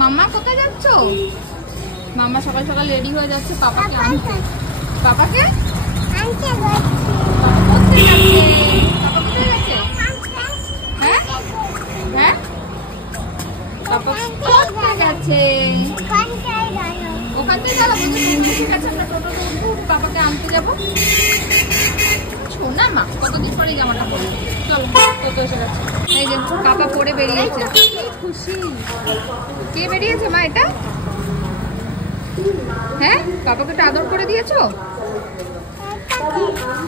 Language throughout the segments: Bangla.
মাম্মা কোথায় যাচ্ছ? মাম্মা সকাল সকাল রেডি হয়ে যাচ্ছে পাপাকে আনতে। পাপাকে আনতে পাপা কোথায় যাচ্ছে? হ্যাঁ হ্যাঁ পাপা কোথায় যাচ্ছে? ওখান থেকে গেল ঠিক আছে, আমরা টোটোতে উঠবো, পাপাকে আনতে যাবো। শোনা মা কতদিন পরে জামাটা পরে, চলো টোটো এসে গেছে। এই যে পাপা পরে বেরিয়েছে, খুশি। কে বেরিয়েছে মা এটা? হ্যাঁ পাপাকে একটু আদর করে দিয়েছো?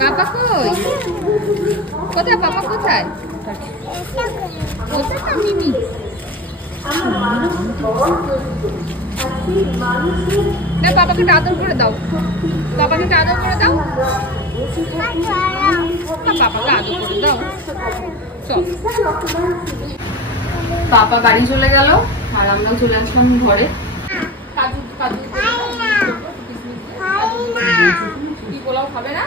পাপা কই? কোথায় পাপা কোথায়? কোথায় না মিমি? না পাপাকে একটু আদর করে দাও, পাপাকে একটু আদর করে দাও, পাপাকে আদর করে দাও। চল পাপা বাড়ি চলে গেল আর আমরাও চলে আসলাম ঘরে। কাজু কাজু কি পোলাও খাবে না?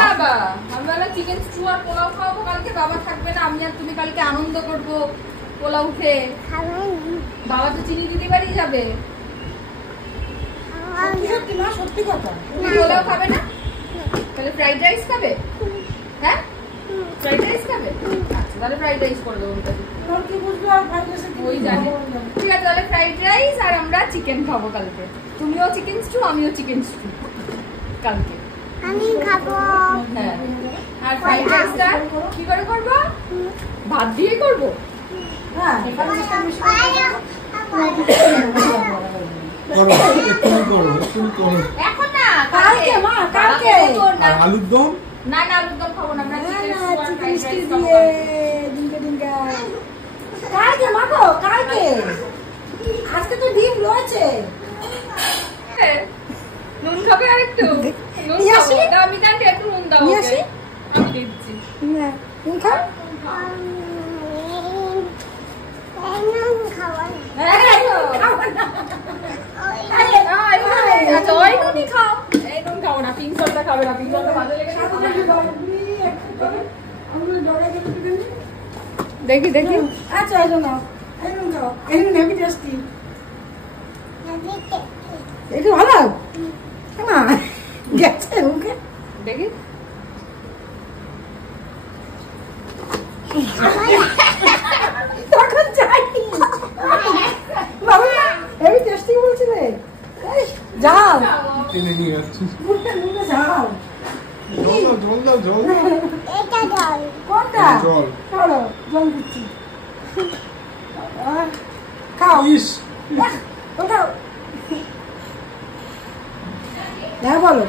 বাবা আমি বললাম চিকেন স্টু আর পোলাও খাওয়াবো কালকে, বাবা থাকবে না, আমি আর তুমি কালকে আনন্দ করবো পোলাও খেয়ে। বাবা তো চিনি দিদি বাড়ি যাবে। সত্যি কথা, পোলাও খাবে না? তাহলে ফ্রাইড রাইস খাবে? হ্যাঁ ফ্রাইড রাইস খাবে? আচ্ছা তাহলে ফ্রাইড রাইস করে দেবো। ওই জানি, ঠিক আছে তাহলে ফ্রাইড রাইস আর আমরা চিকেন খাবো কালকে। তুমিও চিকেন স্টু আমিও চিকেন স্টু কালকে আমি খাবো। হ্যাঁ আর ফ্রাইড রাইসটা কি করে করবো? ভাত দিয়ে করবো। হ্যাঁ এখন না কালকে মা, কালকে আলুর দম। না না আলুর দম খাবো না, আমরা চিকেন স্টু দিয়ে ডিঙ্গা ডিঙ্গা কালকে মা গো, কালকে। আজকে তো ডিম রয়েছে। নুন খাবে আর একটু? নুন খাবো, আমি জানি একটু নুন দাও। আমি দিচ্ছি। না নুন খাও। আচ্ছা ওই নুনই খাও, এই নুন খাবো না, পিঙ্ক সল্টটা খাবে না, পিঙ্ক সল্টটা ভালো লেগে দেখি দেখি। আচ্ছা এই নাও, এই নুন খাও, এই নুন হেভি টেস্টি। একটু ভালো না গেছে ওকে দেখি। তখন যাইনি বাবা, হেভি টেস্টি বলছিলে। যাও কিনে নিয়ে যাচ্ছি, যাও জল দাও, জল এটা জল কোনটা? জল চলো জল দিচ্ছি, খাও। ইস ওঠাও। হ্যাঁ বলো।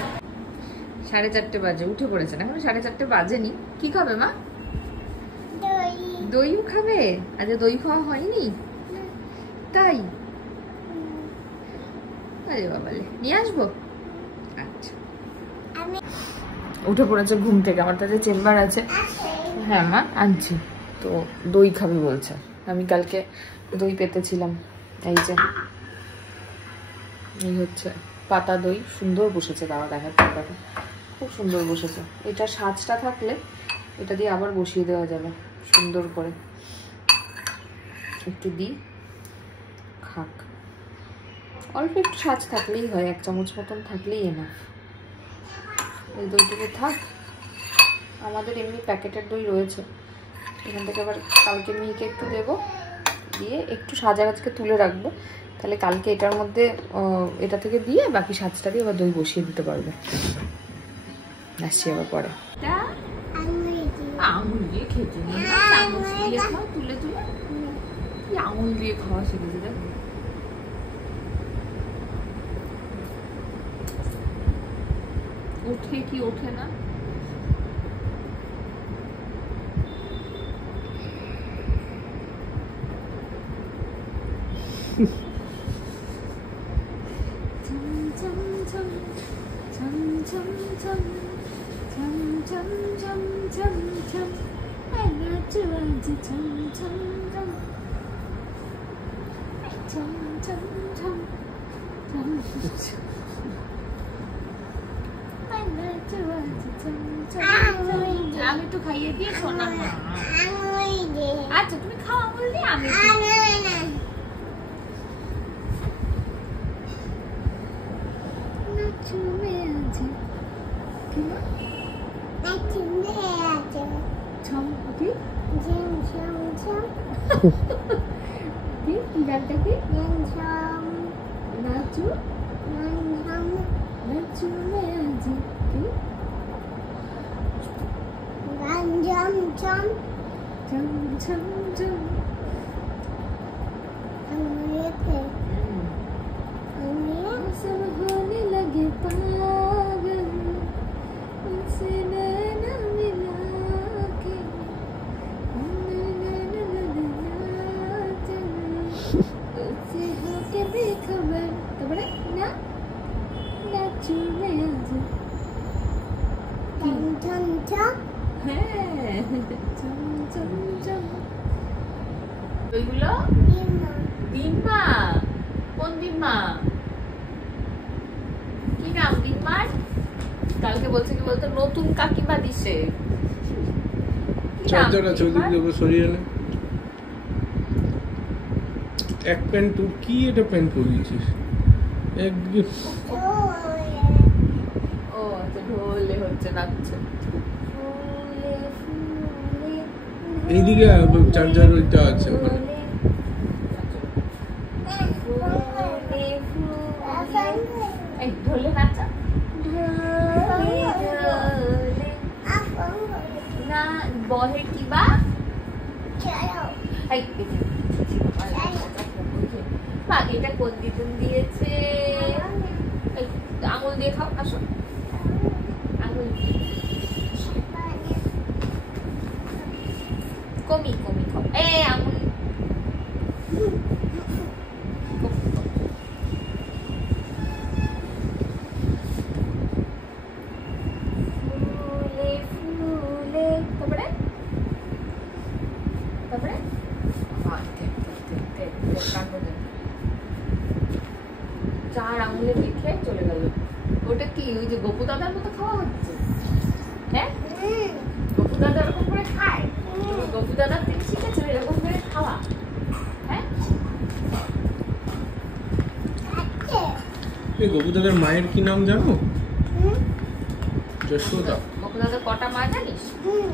4:30 বাজে, উঠে পড়েছেন এখন, 4:30 বাজেনি। কি খাবে মা? দই। দইও খাবে? আচ্ছা দই খাওয়া হয়নি তাই? আরে বাবালে নিয়ে আসবো। আচ্ছা উঠে পড়েছে ঘুম থেকে, আমার তাদের চেম্বার আছে। হ্যাঁ মা আনছি তো, দই খাবে বলছে। আমি কালকে দই পেতেছিলাম, এই যে এই হচ্ছে পাতা দই, সুন্দর বসেছে, দাওয়া দেখাচ্ছে আপনাকে, খুব সুন্দর বসেছে। এটা সাজটা থাকলে এটা দিয়ে আবার বসিয়ে দেওয়া যাবে সুন্দর করে। একটু দিই খাক, অল্প একটু সাজ থাকলেই হয়, 1 চামচ মতন থাকলেই এনাফ। এই দইটুকু থাক, আমাদের এমনি প্যাকেটের দই রয়েছে, এখান থেকে আবার কালকে মিহিকে একটু দেবো, দিয়ে একটু সাজা আজকে তুলে রাখবো, তাহলে কালকে এটার মধ্যে এটা থেকে দিয়ে বাকি সাজটা দিয়ে আবার দই বসিয়ে দিতে পারবে। আসছি আবার পরে। আঙুল দিয়ে খেতে তুলে তুলে আঙুল দিয়ে খাওয়া শিখেছে, দেখ ওঠে কি ওঠে না। আমি তো খাইয়ে দিয়ে শোনা। আচ্ছা তুমি খাও আঙুল দিয়ে, আমি গানটা কি? Nanjam, নাচু nanjam, নাচু রে আজি কি? nanjam, jam. ঝম ঝম ঝম। Amrite, amrite. सब होने लगे पागल उनसे नैना मिला के उससे होके बेखबर तबड़े ना नाचू रे आज Jam, jam, jam. হ্যাঁ ঝম ঝম ঝম। ওইগুলো Dima, দিম্মা, কোন দিম্মা? কি নাম দিম্মার? কালকে বলছে কি বলতো নতুন কাকিমা দিছে। কি নাম চার্জার আছে ওদিক দিম্মার? দিয়ে সরিয়ে এনে এক প্যান্ট তুই কি এটা প্যান্ট পরিয়েছিস একদম dole, ও আচ্ছা ঢোলে হচ্ছে নাচছে। ফুলে ফুলে এইদিকে চার্জার ওইটা আছে ওখানে ফুলে ফুলে afangwe, এই ঢোলে নাচা afangwe. না বহে কিবা Chalo, এই মা এটা কোন দিদুন দিয়েছে এই, আঙুল দিয়ে খাও আসো আঙুল কমি কমি খাও আঙুল ফুলে ফুলে তারপরে তারপরে চার আঙুলে মেখে চলে গেল। ওটা কি ওই যে গপু দাদার মতো খাওয়া হচ্ছে? হ্যাঁ গপু দাদা এরকম করে খায়? তুমি গপু দাদার থেকে শিখেছো এরকম করে খাওয়া? হ্যাঁ ache. এই গবুদাদের মায়ের কি নাম জানো? যশোদা। গপু দাদার কটা মা জানিস?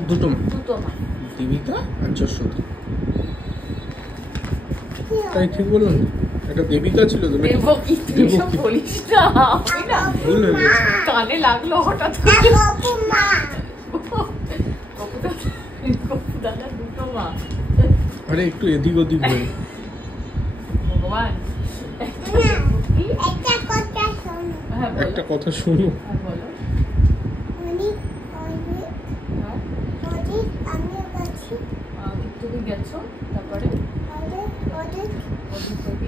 দুটো মা, দুটো মা। দেবিকা আর যশোদা। তাই ঠিক বললাম? একটা দেবিকা ছিল তো নাকি? দেবকী তুই সব দেবকী। বলিস না আমি না ভুল হয়ে গেছে। কানে লাগলো হঠাৎ করে। Akopuma. গপু দাদার দুটো মা। আরে একটু এদিক ওদিক হয়ে ভগবান কি? Eta kota sono. হ্যাঁ বলো। একটা কথা শুনো হ্যাঁ বলো। Onik, হ্যাঁ আমি গেছি। তুমি গেছো তারপরে ওদের ওদিক থেকে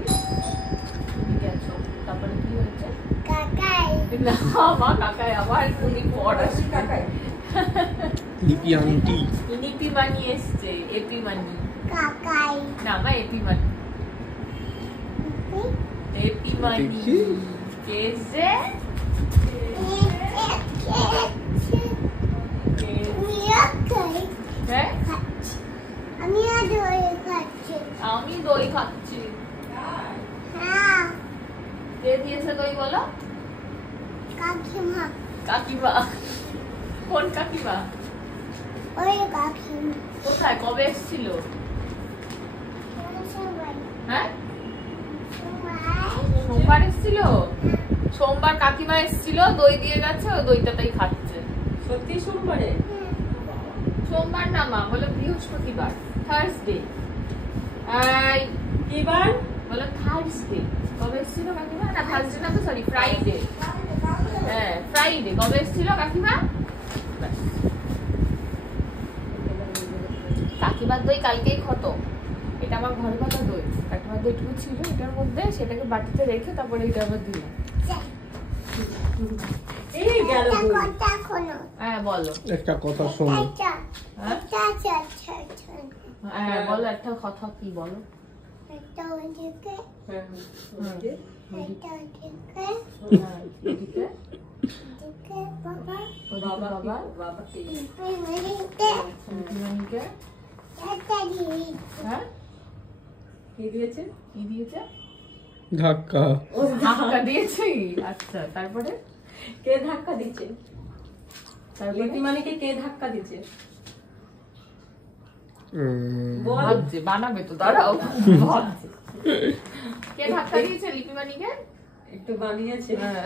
তুমি গেছো তারপরে কি হয়েছে? কাকাই। না মা কাকাই আবার তুমি পড়াশি কাকাই লিপি আন্টি লিপি মানি এসছে এপি মানি কাকাই। না মা এপি মানি এপি মানি দেখি। কে এসছে হ্যাঁ আমি দই খাচ্ছি। আমি দই খাচ্ছি। হ্যাঁ কে দিয়েছে দই বলো? কাকিমা। কাকিমা। কোন কাকিমা? ওই কাকিমা কোথায় কবে এসেছিল? সবাই হ্যাঁ সবাই সোমবার এসেছিল। সোমবার কাকিমা এসেছিল দই দিয়ে গেছে ও দইটা তাই খাচ্ছে। সত্যি সোমবারে? সোমবার না মা বলো বৃহস্পতিবার থার্সডে। এই কি বার বলো? থার্সডে। কবে এসেছিল কাকিমা? না থার্সডে না তো সরি ফ্রাইডে। হ্যাঁ ফ্রাইডে। কবে এসেছিল কাকিমা? ব্যাস। কাকিমার দই কালকেই খতম। এটা আমার ঘরে পাতা দই। কাকিমার দইটুকু ছিল এটার মধ্যে, সেটাকে বাটিতে রেখে তারপরে এটা আবার দিলাম। এই গেল দই। কথা শোনো। হ্যাঁ বলো। একটা কথা শোনো এটা হ্যাঁ? এটা আচ্ছা হ্যাঁ বলো একটা কথা কি বলো? এটা ওইদিকে হ্যাঁ এটা ওইদিকে এদিকে ওইদিকে বাবা বাবা বাবা বাবাকে ওইদিকে দিদিমণিকে এটা দিই। হ্যাঁ কি দিয়েছে? কি দিয়েছে? ধাক্কা ও ধাক্কা দিয়েছে। আচ্ছা তারপরে কে ধাক্কা দিচ্ছে? তারপরে লিপিমানিকে কে ধাক্কা দিচ্ছে? উম, বল। ভাবছে বানাবে তো দাঁড়াও ভাবছে কে ধাক্কা দিয়েছে লিপিমানিকে? একটু বানিয়েছে। হ্যাঁ।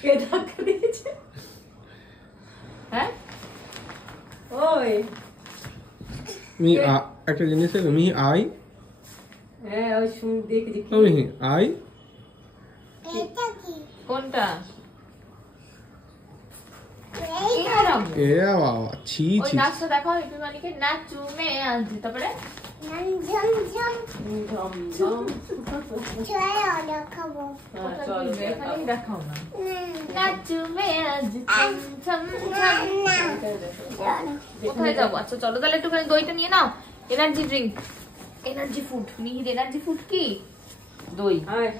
কে ধাক্কা দিয়েছে? হ্যাঁ ওই একটা জিনিস মি আই হ্যাঁ ওই শুন দেখি মি আই এটা কি? কোনটা? এইটা এ বাবা ছি ওই ছি নাচটা দেখাও লিপিমানিকে, নাচু মে আনছি। তারপরে ঝম ঝম ঝম ঝম। চলো দেখাবো। হ্যাঁ, কোথায় চল বলবে? এখানেই দেখাও না। না নাচু মে আনছি ছম ছম ছম। কোথায় যাবো? আচ্ছা চলো তাহলে একটুখানি দইটা নিয়ে নাও। Energy drink, energy food. Mihir energy food কি? দই। আয়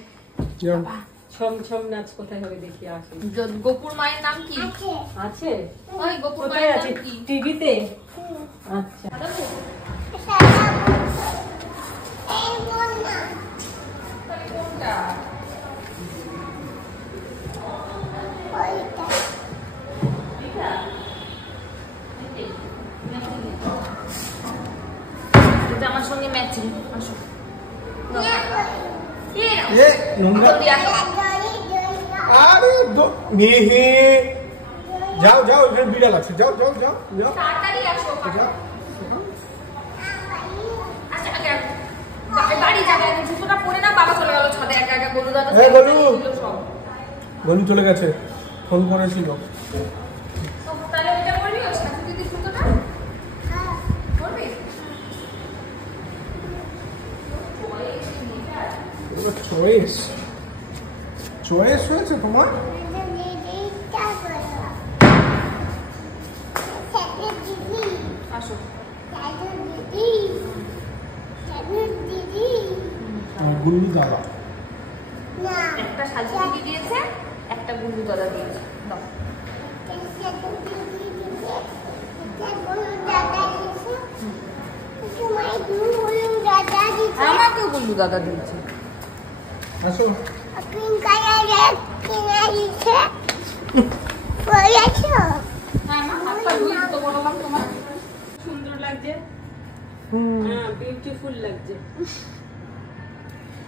যাও। ছম ছম নাচ কোথায় হবে দেখি আসি। গোপুর মায়ের নাম কি? আছে। আছে ওই গোপুর কোথায় মায়ের আছে? নাম কি? টিভিতে। আচ্ছা এই বল না। তাহলে কোনটা? ওইটা। এটা? এটা আমার সঙ্গে ম্যাচিং। আসো। এ নোংরা আরে মিহি যাও যাও এখানে বিড়াল আছে যাও যাও যাও যাও তাড়াতাড়ি আসো। যাও আচ্ছা আগে বাড়ি যাবে, জুতোটা পরে না বাবা চলে গেল ছাদে একা একা। গরু দাদা হ্যাঁ, গরু। সব। গলু চলে গেছে, ফোন করেছিল। তো তাহলে ওইটা পরবি, ওই সাথে দিদি জুতোটা পরবি? চয়েস চয়েস হয়েছে তোমার। আসো। গুল্লু দাদা একটা সাজু দিদি দিয়েছে, একটা গুল্লু দাদা দিয়েছে। দাও। আমাকেও গুল্লু দাদা দিয়েছে। আসো হ্যাঁ মা, হাতটা ধুয়ে জুতো পরালাম তোমার। সুন্দর লাগছে। হ্যাঁ বিউটিফুল লাগছে।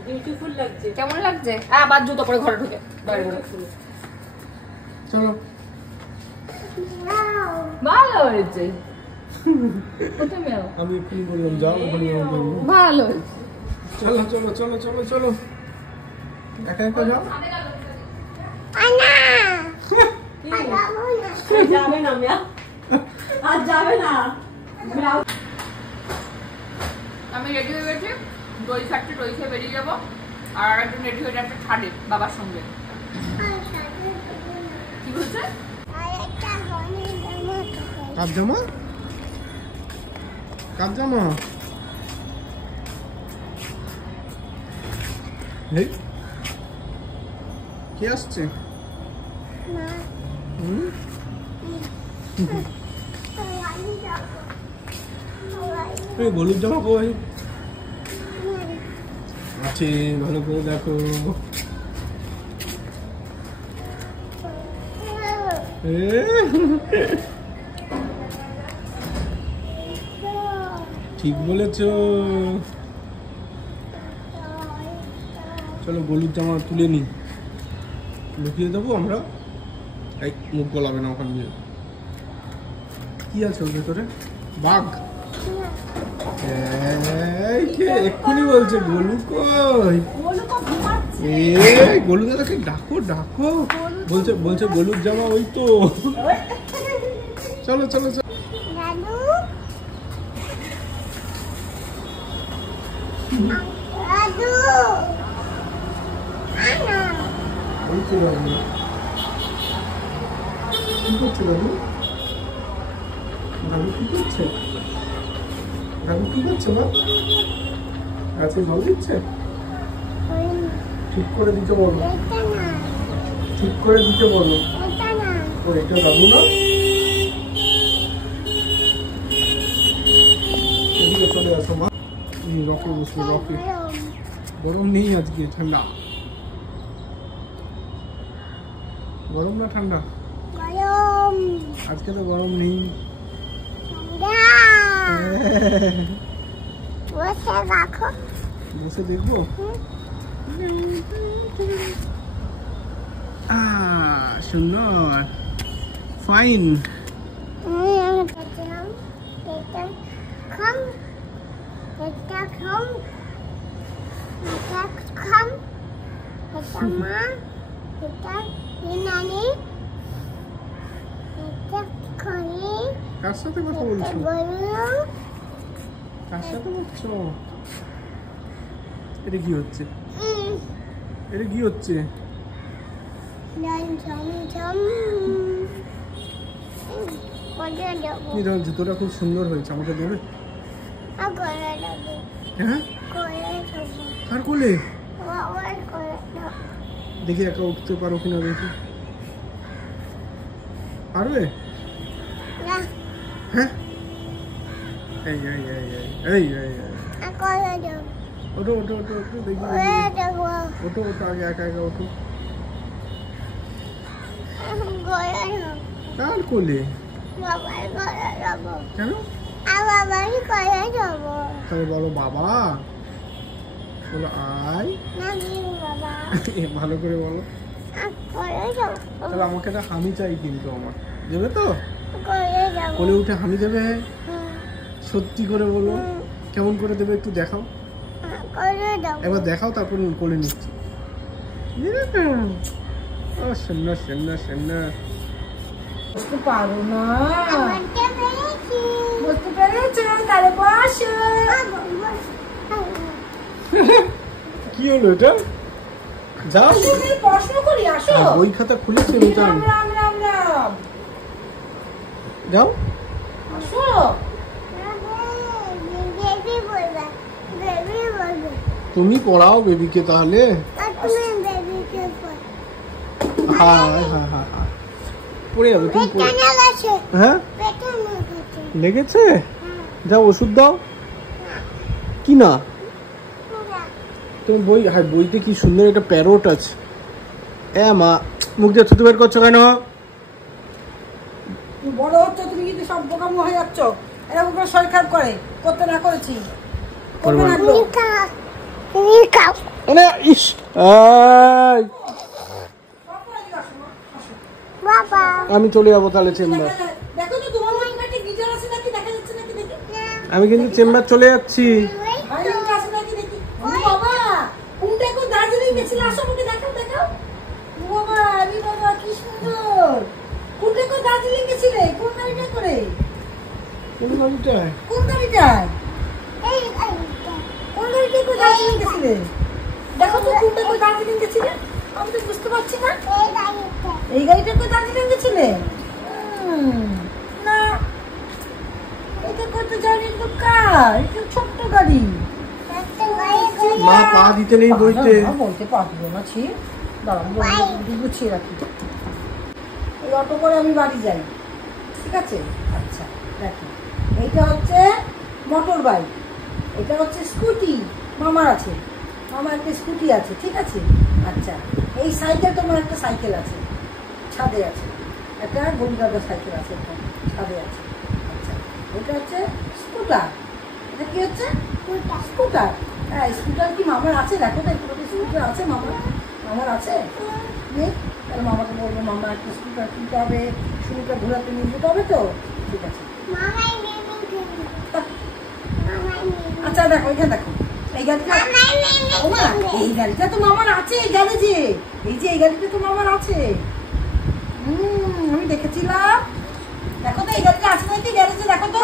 বিউটিফুল লাগছে। কেমন লাগছে? আবার জুতো পরে ঘরে ঢুকে বাইরে বেরো। চলো ভালো হয়েছে। কোথায় মেও? আমি এক্ষুনি বললাম যাও ওখানে ভালো হয়েছে। চলো চলো চলো চলো চলো একা একা যাও। কি? যাবে না মিয়া, আজ যাবে না। আমি রেডি হয়ে গেছি, দই খাচ্ছি, দই খেয়ে বেরিয়ে যাবো। আর একজন রেডি হয়ে যাচ্ছে ছাদে বাবার সঙ্গে। কি বলছে? কাপ জামা কাপ জামা এই কে আসছে? এই হলুদ জামা কই আছে? ভালো করে দেখো। ঠিক বলেছ। চলো হলুদ জামা তুলে নি, লুকিয়ে দেবো আমরা। এই মুখ গলাবে না ওখান দিয়ে। কি আছে ওর ভেতরে? বাঘ? এই কে এক্ষুনি বলছে গোলু কই? গোলু দাদাকে ডাকো ডাকো। বলছে বলছে গোলুর জামা ওই তো। চলো চলো চলো। ওই তো দাদু। কি করছে দাদু? দাদু কি করছে? দাদু কি করছে মা? গাছে জল দিচ্ছে? ঠিক করে দিতে বলো, ঠিক করে দিতে বলো। ও এটা দাদু না? এদিকে চলে আসো মা। রকি বসবে, রকি। গরম নেই আজকে, ঠান্ডা। গরম না ঠান্ডা? আজকে তো গরম নেই। বসে দেখবো। সুন্দর, ফাইন। কার সাথে কথা বলছো? কার সাথে বলছো? এটা কি হচ্ছে? এটা কি হচ্ছে? জুতোটা খুব সুন্দর হয়েছে, আমাকে দেবে? হ্যাঁ, কার কোলে? দেখি একা উঠতে পারো কিনা, দেখি পারবে? হ্যাঁ, এই এই এই এই এই এই ওটো ওটো ওটো ওটো, দেখি ওটো ওটো, আগে একা একা ওটো। কার কোলে? কেন? তাহলে বলো বাবা, বলো আয়। ভালো করে বলো। তাহলে আমাকে একটা হামি চাই, কিন্তু আমার দেবে তো? কোলে উঠে হামি দেবে? সত্যি করে বলো, কেমন করে দেবে একটু দেখাও, এবার দেখাও, তারপর কোলে নিচ্ছি। সুন্দর সুন্দর সুন্দর। বুঝতে পারো না, বুঝতে পেরেছো? তাহলে বসো। কি হলো এটা? যাও, প্রশ্ন করি, আসো। বই খাতা খুলেছে, যাও আসো। তুমি পড়াও বেবিকে তাহলে। হ্যাঁ হ্যাঁ হ্যাঁ হ্যাঁ, পড়ে যাবে তুমি। হ্যাঁ, লেগেছে? যাও ওষুধ দাও। কি না তুমি বই? হ্যাঁ, বইতে কি সুন্দর একটা প্যারোট আছে। মা, মুখ দিয়ে থুতু বের করছো কেন? বড় হচ্ছে তুমি কিন্তু সব বোকামো হয়ে যাচ্ছ। এরকম করে শরীর খারাপ করে, করতে না করেছি। আমি চলে যাবো তাহলে চেম্বার। আমি কিন্তু চেম্বার চলে যাচ্ছি। দার্জিলিং গেছিল, আসো আমাকে দেখাও দেখাও। বাবা আমি, বাবা কি সুন্দর। কোনটা করে দার্জিলিং গেছিলে? কোন গাড়িটা করে? কোন গাড়িটায়? কোন গাড়িটায়? কোন গাড়িটায় করে দার্জিলিং গেছিলে? দেখো তো কোনটা করে দার্জিলিং গেছিলে? আমি তো বুঝতে পারছি না। এই গাড়িটা করে দার্জিলিং গেছিলে? না, এটা করতে জানি তো কার? এটা ছোট্ট গাড়ি। মা পা দিতে নেই বইতে। বলতে পারবো না, ছি। দাঁড়ান, গুছিয়ে রাখি। এই অটো করে আমি বাড়ি যাই, ঠিক আছে? আচ্ছা রাখি। এইটা হচ্ছে মোটর বাইক, এটা হচ্ছে স্কুটি। মামার আছে, মামার একটা স্কুটি আছে, ঠিক আছে? আচ্ছা, এই সাইকেল, তোমার একটা সাইকেল আছে, ছাদে আছে। একটা গরিদাদার সাইকেল আছে, ছাদে আছে। আচ্ছা, এটা হচ্ছে স্কুটার। এটা কি হচ্ছে? স্কুটার। হ্যাঁ, স্কুটার কি মামার আছে? দেখো তো একটু স্কুটার আছে মামার। মামার আছে? নেই? তাহলে মামাকে বলবো মামা একটা স্কুটার কিনতে হবে, শুরুটা ঘোরাতে নিয়ে যেতে হবে তো, ঠিক আছে? আচ্ছা দেখো, এখানে দেখো, এই গাড়িটা, এই গাড়িটা তো মামার আছে এই গ্যারেজে। এই যে এই গাড়িটা তো মামার আছে, আমি দেখেছিলাম। দেখো তো এই গাড়িটা আছে নাকি গ্যারেজে, দেখো তো।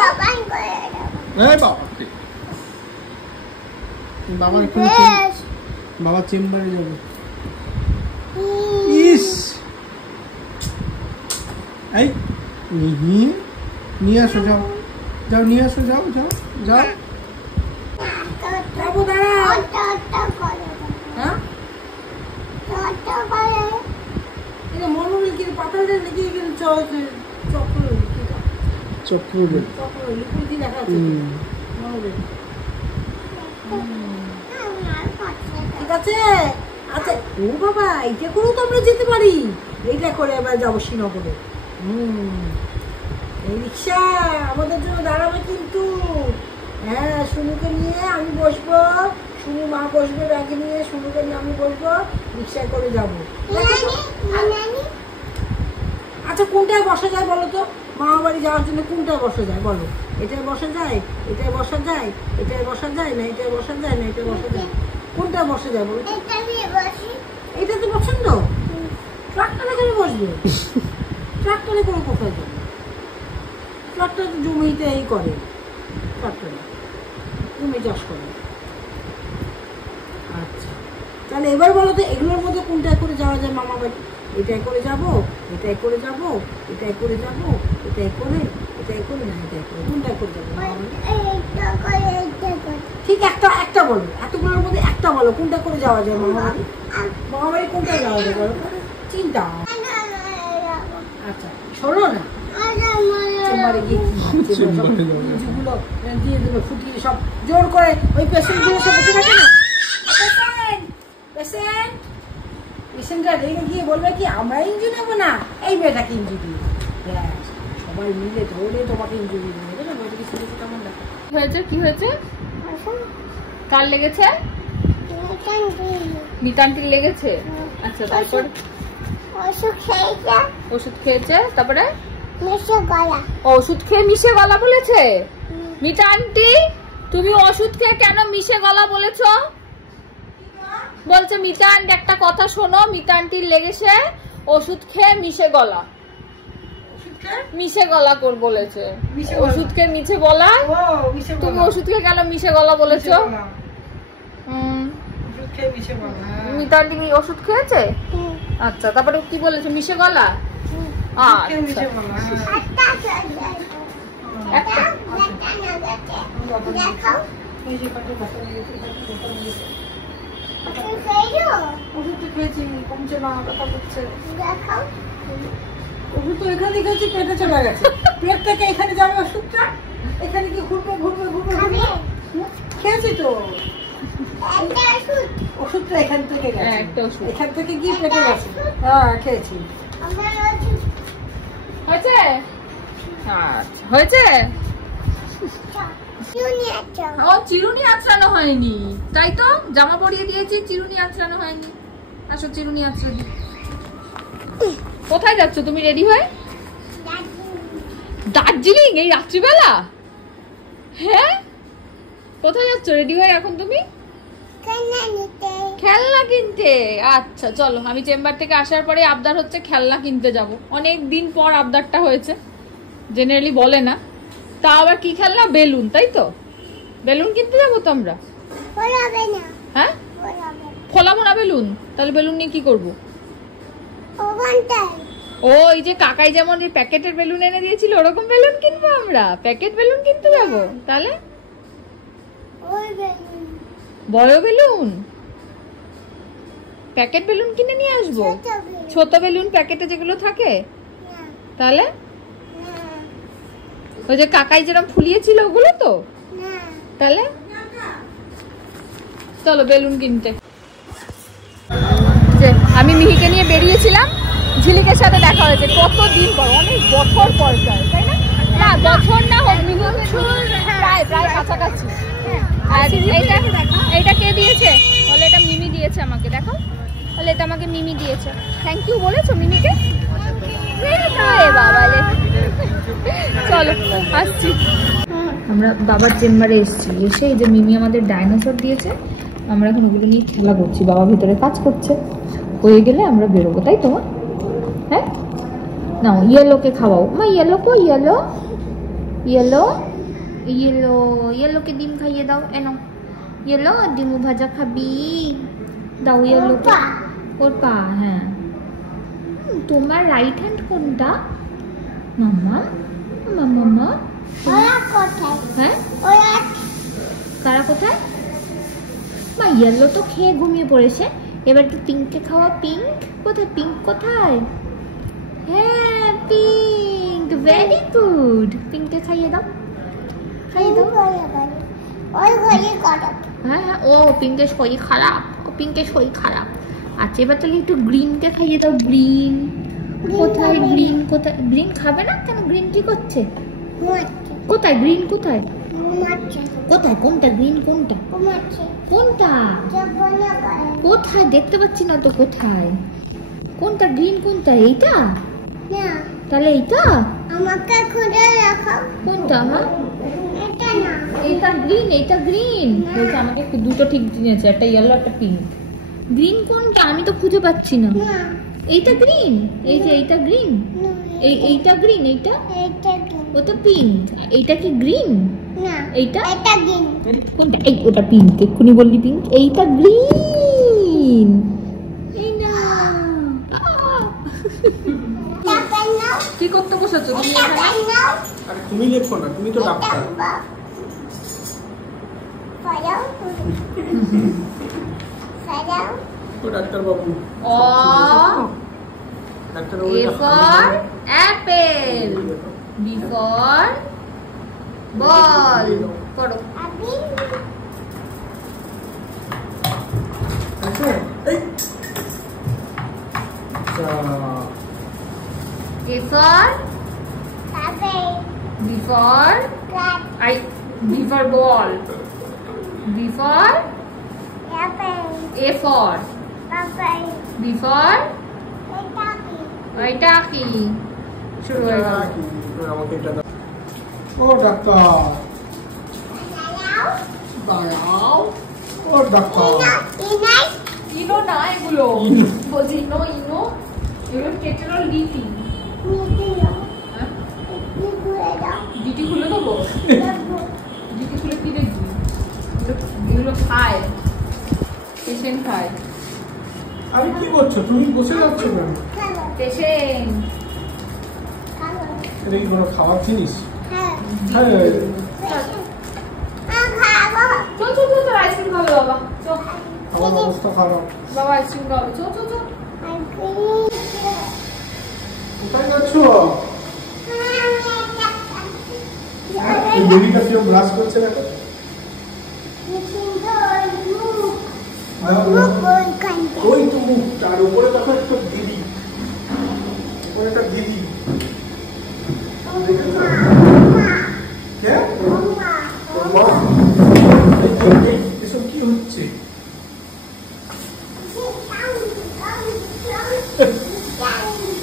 বাবা চেম্বারে যাবে। ইস, এই নিয়ে আসো, যাও যাও, নিয়ে আসো, যাও যাও যাও। যাবো, দাঁড়াও। হ্যাঁ, এটা মনোরল কি পাতাটা নাকি চক্র লিকুইড দেখা যাচ্ছে মনোরল, ঠিক আছে? আচ্ছা, ও বাবা, এইটা করেও তো আমরা যেতে পারি। এইটা করে এবার যাবো শ্রীনগরে। এই রিক্সা আমাদের জন্য দাঁড়াবে কিন্তু। হ্যাঁ, শুনুকে নিয়ে আমি বসবো, শুনি মা বসবে ব্যাগ নিয়ে, শুনুকে নিয়ে আমি বসবো, রিক্সায় করে যাবো। আচ্ছা কোনটায় বসা যায় বলো তো? মামা বাড়ি যাওয়ার জন্য কোনটায় বসা যায় বলো? এটায় বসা যায়, এটায় বসা যায়, এটায় বসা যায় না, এটায় বসা যায় না, এটায় বসা যায়, কোনটায় বসা যায় বলো? এটা তো পছন্দ। ট্রাক্টরে করে বসবে? ট্রাক্টরে করে কোথায় যাবে? ট্রাক্টর তো জমিতে এই করে, ট্রাক্টরে জমি চাষ করে। আচ্ছা তাহলে এবার বলো তো এগুলোর মধ্যে কোনটায় করে যাওয়া যায় মামা বাড়ি? এটাই করে যাবো, এটাই করে যাবো, এটাই করে যাবো, এটাই করে, এটাই করে না, এটাই করে, কোনটায় করে যাবো মামা বাড়ি? ঠিক একটা বলো, এতগুলোর মধ্যে একটা বলো কোনটা করে যাওয়া যায় মামা বাড়ি? মামা বাড়ি কোনটায় যাওয়া যায় বলো? চিন্তা। আচ্ছা শোনো না, চেম্বারে গিয়ে গুলো দিয়ে দেবে ফুটিয়ে সব জোর করে ওই পেশেন্ট গুলো সব বসে থাকে না, পেশেন্ট পেশেন্টরা রেগে গিয়ে বলবে কি আমরা ইঞ্জু নেবো না, এই মেয়েটাকে ইঞ্জু দিয়ে সবাই মিলে ধরে তোমাকে ইঞ্জু দিয়ে দেবে। কেমন দেখো হয়েছে? কি হয়েছে? কার লেগেছে? মিতান্টির লেগেছে। আচ্ছা তারপর ওষুধ খেয়েছে, তারপরে ওষুধ খেয়ে মিশে গলা বলেছে। মিতান্টি তুমি ওষুধ খেয়ে কেন মিশে গলা বলেছো? বলছে মিতান্টি একটা কথা শোনো, মিতান্টির লেগেছে ওষুধ খেয়ে মিশে গলা, মিশে গলা কর বলেছে। ওষুধ খেয়ে মিশে গলা? তুমি ওষুধ খেয়ে কেন মিশে গলা বলেছো? মিতান্টি ওষুধ খেয়েছে? আচ্ছা তারপরে কি বলেছে? মিশে গলা। ওষুধ তো এখানে খেয়েছি, পেটে চলে গেছে, পেট থেকে এখানে যাবে ওষুধটা, এখানে কি ঘুরবে ঘুরবে ঘুরবে ঘুরবে, খেয়েছি তো ওষুধটা এখান থেকে গেছে, এখান থেকে গিয়ে পেটে গেছে। হ্যাঁ খেয়েছি। হয়েছে? হয়েছে? ও চিরুনি আঁচড়ানো হয়নি তাই তো? জামা পরিয়ে দিয়েছি, চিরুনি আঁচড়ানো হয়নি। আসো চিরুনি আঁচড়ে দি। কোথায় যাচ্ছ তুমি রেডি হয়ে? দার্জিলিং এই রাত্রিবেলা? হ্যাঁ কোথায় যাচ্ছ রেডি হয়ে এখন তুমি? খেলনা কিনতে। আচ্ছা চলো, আমি চেম্বার থেকে আসার পরে আবদার হচ্ছে খেলনা কিনতে যাব। অনেক দিন পর আবদারটা হয়েছে, জেনারেলি বলে না। তা আবার কি খেলনা? বেলুন, তাই তো? বেলুন কিনতে যাবো তো আমরা। হ্যাঁ ফোলাবো না বেলুন? তাহলে বেলুন নিয়ে কি করবো? ও এই যে কাকাই যেমন যে প্যাকেটের বেলুন এনে দিয়েছিল ওরকম বেলুন কিনবো আমরা। প্যাকেট বেলুন কিনতে যাবো? তাহলে বড় বেলুন, প্যাকেট বেলুন কিনে নিয়ে আসবো। ছোট বেলুন প্যাকেটে যেগুলো থাকে। তাহলে ওই যে কাকাই যেরকম ফুলিয়েছিল ওগুলো তো? তাহলে চলো বেলুন কিনতে। আমি মিহিকে নিয়ে বেরিয়েছিলাম, ঝিলিকের সাথে দেখা হয়েছে কতদিন পর, অনেক বছর পর প্রায়, তাই না? না বছর না হোক, প্রায় প্রায় কাছাকাছি। আর এইটা কে দিয়েছে? বলে এটা মিমি দিয়েছে আমাকে। দেখো বলে এটা আমাকে মিমি দিয়েছে। থ্যাংক ইউ বলেছো মিমিকে? চলো আসছি। আমরা বাবার চেম্বারে এসেছি, এসে এই যে মিমি আমাদের ডাইনোসর দিয়েছে, আমরা এখন ওগুলো নিয়ে খেলা করছি। বাবা ভিতরে কাজ করছে, হয়ে গেলে আমরা বেরোবো, তাই তো? হ্যাঁ নাও ইয়েলোকে খাওয়াও। মা ইয়েলো কো? ইয়েলো ইয়েলো ইয়েলো ইয়েলোকে ডিম খাইয়ে দাও। এনো ইয়েলো ডিমু ভাজা খাবি? দাও ইয়েলোকে। ওর পা। হ্যাঁ তোমার রাইট হ্যান্ড কোনটা মাম্মা? মাম্মা হ্যাঁ কারা কোথায়? মা ইয়েলো তো খেয়ে ঘুমিয়ে পড়েছে, এবার একটু পিঙ্ককে খাওয়া। পিঙ্ক কোথায়? পিঙ্ক কোথায়? হ্যাঁ পিঙ্ক, ভেরি গুড। পিঙ্ককে খাইয়ে দাও, খাইয়ে দাও। হ্যাঁ হ্যাঁ ও পিঙ্কের শরীর খারাপ, পিঙ্কের শরীর খারাপ। আচ্ছা এবার তাহলে একটু গ্রিনকে খাইয়ে দাও। গ্রিন কোথায়? গ্রিন কোথায়? গ্রিন খাবে না কেন? গ্রিন কি করছে? কোথায় গ্রিন? কোথায় কোথায়? কোনটা গ্রিন? কোনটা কোনটা? যাবো না করে কোথায় দেখতে পাচ্ছি না তো, কোথায়? কোনটা গ্রিন? কোনটা? এইটা? না তাহলে এইটা? আমাকে খুঁজে রাখো কোনটা মা? এটা না এইটা গ্রিন, এইটা গ্রিন। বলছে আমাকে দুটো ঠিক দিয়েছে, একটা ইয়েলো একটা পিঙ্ক। গ্রিন কোনটা? আমি তো খুঁজে পাচ্ছি না। না এইটা গ্রিন, এই যে এইটা গ্রিন, এইটা গ্রিন, এইটা এটা কি ওটা পিঙ্ক। এইটা কি গ্রিন? না এইটা এটা দিন কোনটা? এই ওটা পিঙ্ক, এক্ষুনি বললি পিঙ্ক। এইটা গ্রিন। এই না তারপর নাও কি করতে বসেছো তুমি এখানে? তারপর নাও আরে তুমি লেখো না, তুমি তো ডাক্তার। ফলো ফলো তো doctor Babu, O doctor A for apple, B for ball. পড়ো। আমি আচ্ছা এই আচ্ছা A for তারপর B for cut B for ball, B for তারপর A for তারপর B for এটা কি ওইটা কি? শুরু হয়ে গেল। আমাকে এটা দাও। ও ডাক্তার, নাও দাঁড়াও। ও ডাক্তার। ইনাই ইনো না এগুলো, বলছি ইনো ইনো, এগুলো কেটেরল ডিটি। নিতে নাও নিতে দাও ডিটি খুলে দেবো? ডিটি খুলে কি দেখবি? এগুলো খায়, পেশেন্ট খায়। আরে কি করছো তুমি? বসে যাচ্ছ কেন? খাবো পেশেন্ট খাবো এটা কি কোনো খাবার জিনিস? হ্যাঁ হ্যাঁ খাবো চল চল চল চল, আইসক্রিম খাবে বাবা। চল আমার অবস্থা খারাপ। বাবা আইসক্রিম খাবে, চল চল চল। কোথায় যাচ্ছ? এই বেবিটা কেউ ব্রাশ করছে না? ওই তো মুখ, তার উপরে দেখো একটা দিদি, উপরে একটা দিদি। কে? মা। এই এসব কি হচ্ছে?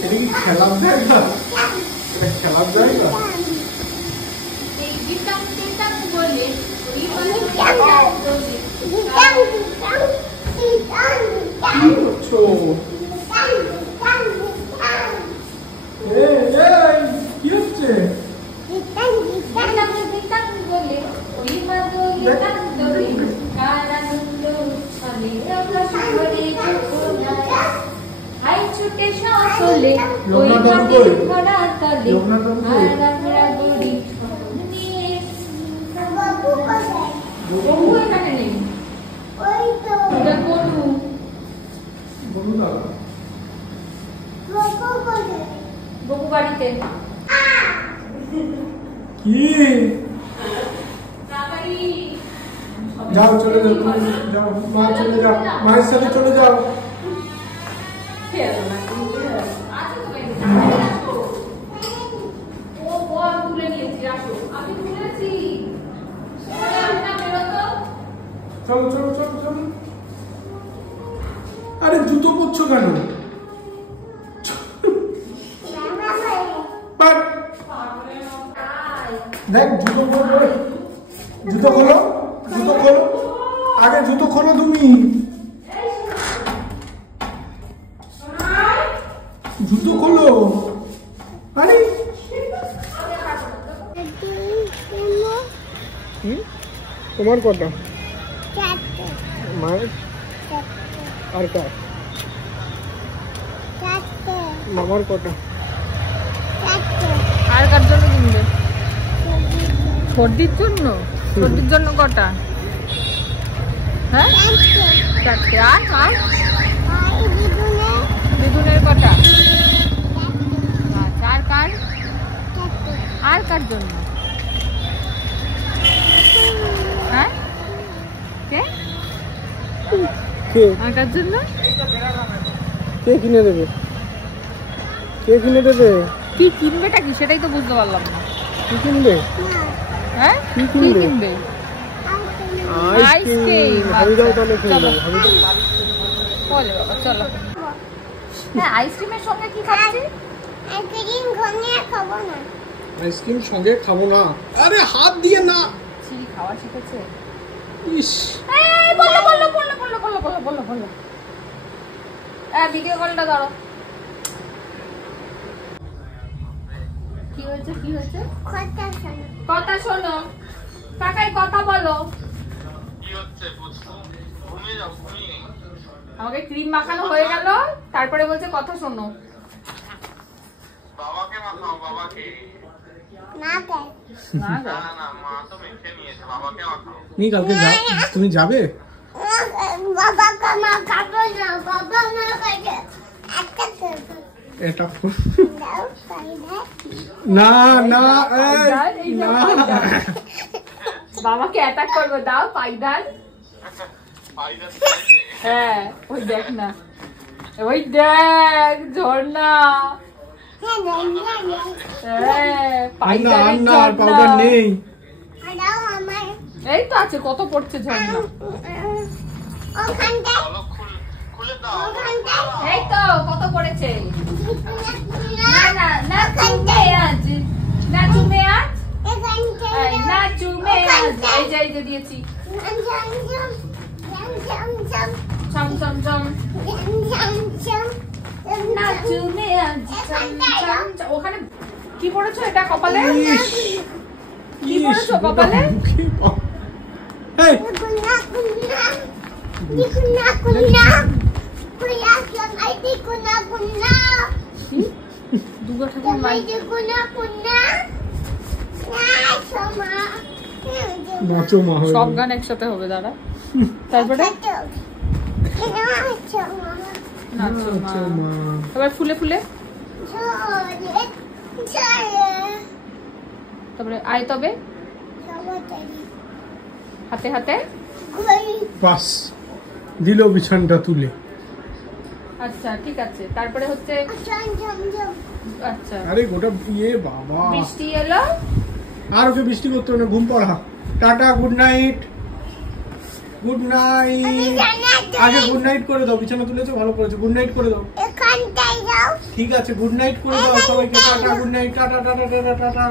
এটা কি খেলার জায়গা? এটা খেলার জায়গা? এই গিটাং গিটাং বলে ওই কি করছো? এই, কি হচ্ছে? গিটাং গিটাং বলে ওই মাদো গিটাং বলে কারানন্দ চলে আমরা শহরে কোথায় হাই ছুটে সকলে ওই মাটির ঘোড়া তলে আর আমরা গড়ি নিয়ে। বউ এখানে নেই, ওটা গরু। বলুন না। বউ বাড়িতে। কি? তাড়াতাড়ি যাও চলে যাও, তুমি যাও, মা চলে যাও, মায়ের সাথে চলে যাও। খেলো না আসো তো বাইরে, আসো। ও বল তুলে নিয়েছি, আসো। আমি তুলেছি। একটা বেরো তো। চলো চলো চলো চলো। আরে জুতো পরছো কেন? বাট, দেখ জুতো পরবো। জুতো খোলো, জুতো খোলো, আগে জুতো খোলো তুমি। জুতো খোলো। আরে তোমার কটা? মায়ের আর কার? মামার কটা? আর কার জন্য কিনবে? সর্দির জন্য? সর্দির জন্য কটা? হ্যাঁ চারটে। আর আর দিদুনের কটা? আচ্ছা, আর কার? আর কার জন্য? হ্যাঁ কে? কে? আর কার জন্য? কে কিনে দেবে? কে কিনে দেবে? কি কিনবেটা কি সেটাই তো বুঝতে পারলাম না। কি কিনবে? হ্যাঁ কি কি কিনবে? কিনবে? আইসক্রিম আমি যাও তাহলে খেয়ে নেবো আমি তো বলে বাবা চলো। হ্যাঁ আইসক্রিমের সঙ্গে কি খাচ্ছি? আইসক্রিম ঘনিয়ে খাবো না। আইসক্রিম সঙ্গে খাবো না। আরে হাত দিয়ে না। চিড়ি খাওয়া শিখেছে। ইস এই বললো বললো বললো বললো বললো বললো বললো বললো। ভিডিও কলটা ধরো। কি হয়েছে কি হয়েছে? কথা শোনো। কথা শোনো। কাকাই কথা বলো। কি হচ্ছে বুঝছো? ঘুমিয়ে যাও ঘুমিয়ে। আমাকে ক্রিম মাখানো হয়ে গেল, তারপরে বলছে কথা শোনো। বাবাকে মাখাও বাবাকে। না কে? না গো। না না মা তো মেখে নিয়েছে বাবাকে মাখাও। নি কালকে তুমি যাবে? বাবা কামা খাবো না, বাবা না খাইছে। একটা করবো। এটা দাও পাইলে। না না পাইদান, এই এই না নাও পাইদান। বাবাকে অ্যাটাক করবো, দাও পাইদান। হ্যাঁ ওই দেখ না, ওই দেখ ঝর্ণা। হ্যাঁ দাও না। হ্যাঁ না পাইদানের না পাউডার ঝর্ণা। নেই। দাও আমার। এই তো আছে, কত পড়ছে ঝর্ণা। ওখানটা ওখানটা এই তো কত পড়েছে। না না না চুমে আজ, না চুমে আজ, এই না চুমে আজ। এই যে দিয়েছি। চম চম চম। না চুমে আজ চম চম চম। ওখানে কি পড়েছো এটা কপালে? কি পড়েছো কপালে? এই দুর্গা ঠাকুর মাই নাচো মা হয়ে সব গান একসাথে হবে দাঁড়া। তারপরে নাচো নাচো মা। মা। এবার ফুলে ফুলে, তারপরে আয় তবে হাতে হাতে। বাস দিল বিছানটা তুলে। আচ্ছা ঠিক আছে, তারপরে হচ্ছে আচ্ছা আরে গোটা ইয়ে বাবা। বৃষ্টি এলো। আর ওকে বৃষ্টি করতে হবে না, ঘুম পড়া। Tata good night. Good night. আগে গুড নাইট করে দাও, বিছানা তুলেছো ভালো করেছো, গুড নাইট করে দাও। এখানটায় যাও। ঠিক আছে গুড নাইট করে দাও সবাইকে। Tata good night tata tata tata tata.